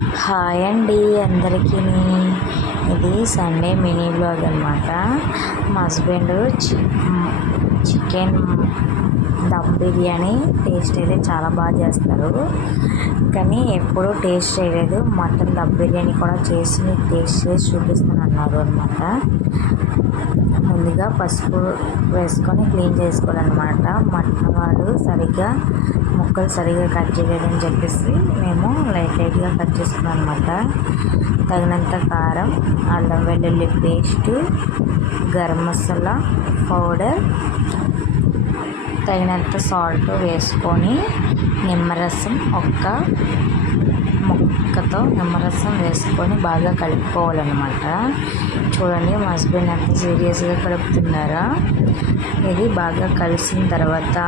Hi అండి అందరికీ. ఇది సండే మినీ బ్లాగ్ అనమాట. మా husband chicken dum biryani taste అయితే చాలా బాగా చేస్తారు, కానీ ఎప్పుడూ టేస్ట్ చేయలేదు. మటన్ దమ్ బిర్యానీ కూడా టేస్ట్ చేసి చూపిస్తాను అన్నారు అనమాట. ముందుగా పసుపు వేసుకొని క్లీన్ చేసుకోవాలన్నమాట. మటన్ వాడు ముక్కలు సరిగ్గా కట్ చేయలేదని చెప్పేసి మేము లైట్గా కట్ చేసుకున్నాం అనమాట. తగినంత కారం, అల్లం వెల్లుల్లి పేస్టు, గరం మసాలా పౌడర్, తగినంత సాల్ట్ వేసుకొని నిమ్మరసం నిమ్మరసం వేసుకొని బాగా కలుపుకోవాలన్నమాట. చూడండి మా హస్బెండ్ అంత సీరియస్గా కలుపుతున్నారా. ఇది బాగా కలిసిన తర్వాత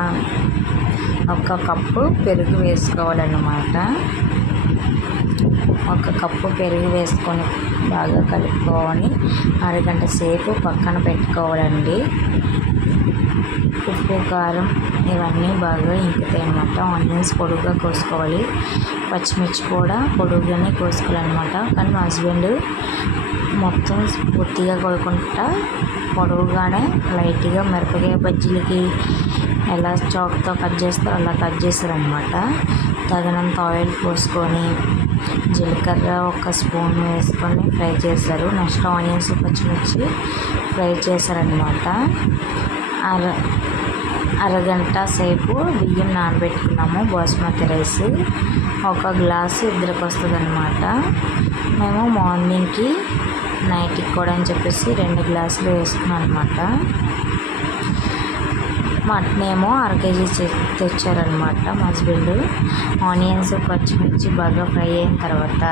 1 కప్పు పెరుగు వేసుకోవాలన్నమాట. 1 కప్పు పెరుగు వేసుకొని బాగా కలుపుకోవాలి. అరగంట సేపు పక్కన పెట్టుకోవాలండి. ఉప్పు, కారం ఇవన్నీ బాగా ఇంకుతాయి అన్నమాట. ఆనియన్స్ పొడుగుగా కోసుకోవాలి, పచ్చిమిర్చి కూడా పొడుగుగానే కోసుకోవాలన్నమాట. కానీ మా హస్బెండ్ మొత్తం పూర్తిగా కోయకుండా పొడవుగానే లైట్గా మిరపకాయ బజ్జీలకి ఎలా చాక్తో కట్ చేస్తారో అలా కట్ చేస్తారనమాట. తగినంత ఆయిల్ పోసుకొని జీలకర్ర 1 స్పూన్ వేసుకొని ఫ్రై చేస్తారు. నెక్స్ట్ ఆనియన్స్, పచ్చిమిర్చి ఫ్రై చేశారనమాట. అరగంట సేపు బియ్యం నానబెట్టుకున్నాము. బాస్మతి రైస్ 1 గ్లాసు ఇద్దరికి వస్తుంది అనమాట. మేము మార్నింగ్కి నైట్కి కూడా అని చెప్పేసి 2 గ్లాసులు వేసుకున్నాం అనమాట. మటన్ ఏమో 1/2 కేజీ తెచ్చారనమాట మా హస్బెండ్. ఆనియన్స్, పచ్చిమిర్చి బాగా ఫ్రై అయిన తర్వాత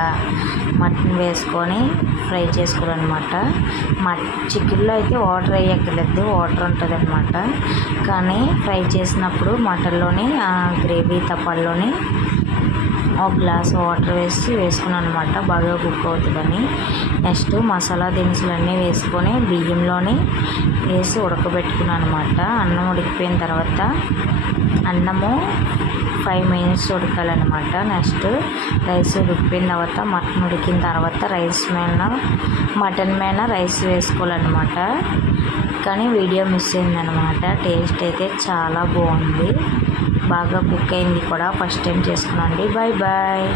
మటన్ వేసుకొని ఫ్రై చేసుకోవాలన్నమాట. చికెన్లో అయితే వాటర్ వేయక్కర్లేదు, వాటర్ ఉంటుంది అనమాట. కానీ ఫ్రై చేసినప్పుడు మటన్లోని గ్రేవీ తప్పల్లోని 1 గ్లాస్ వాటర్ వేసుకున్నాను అనమాట, బాగా కుక్ అవుతుందని. నెక్స్ట్ మసాలా దినుసులన్నీ వేసుకొని బియ్యంలోని వేసి ఉడకబెట్టుకున్నాను అనమాట. అన్నం ఉడికిపోయిన తర్వాత అన్నము 5 మినిట్స్ ఉడకాలన్నమాట. నెక్స్ట్ రైస్ ఉడికిపోయిన తర్వాత మటన్ ఉడికిన తర్వాత మటన్ మీద రైస్ వేసుకోవాలన్నమాట. కానీ వీడియో మిస్ అయిందనమాట. టేస్ట్ అయితే చాలా బాగుంది, బాగా కుక్ అయింది కూడా. ఫస్ట్ టైం చేసుకున్నాండి. Bye bye.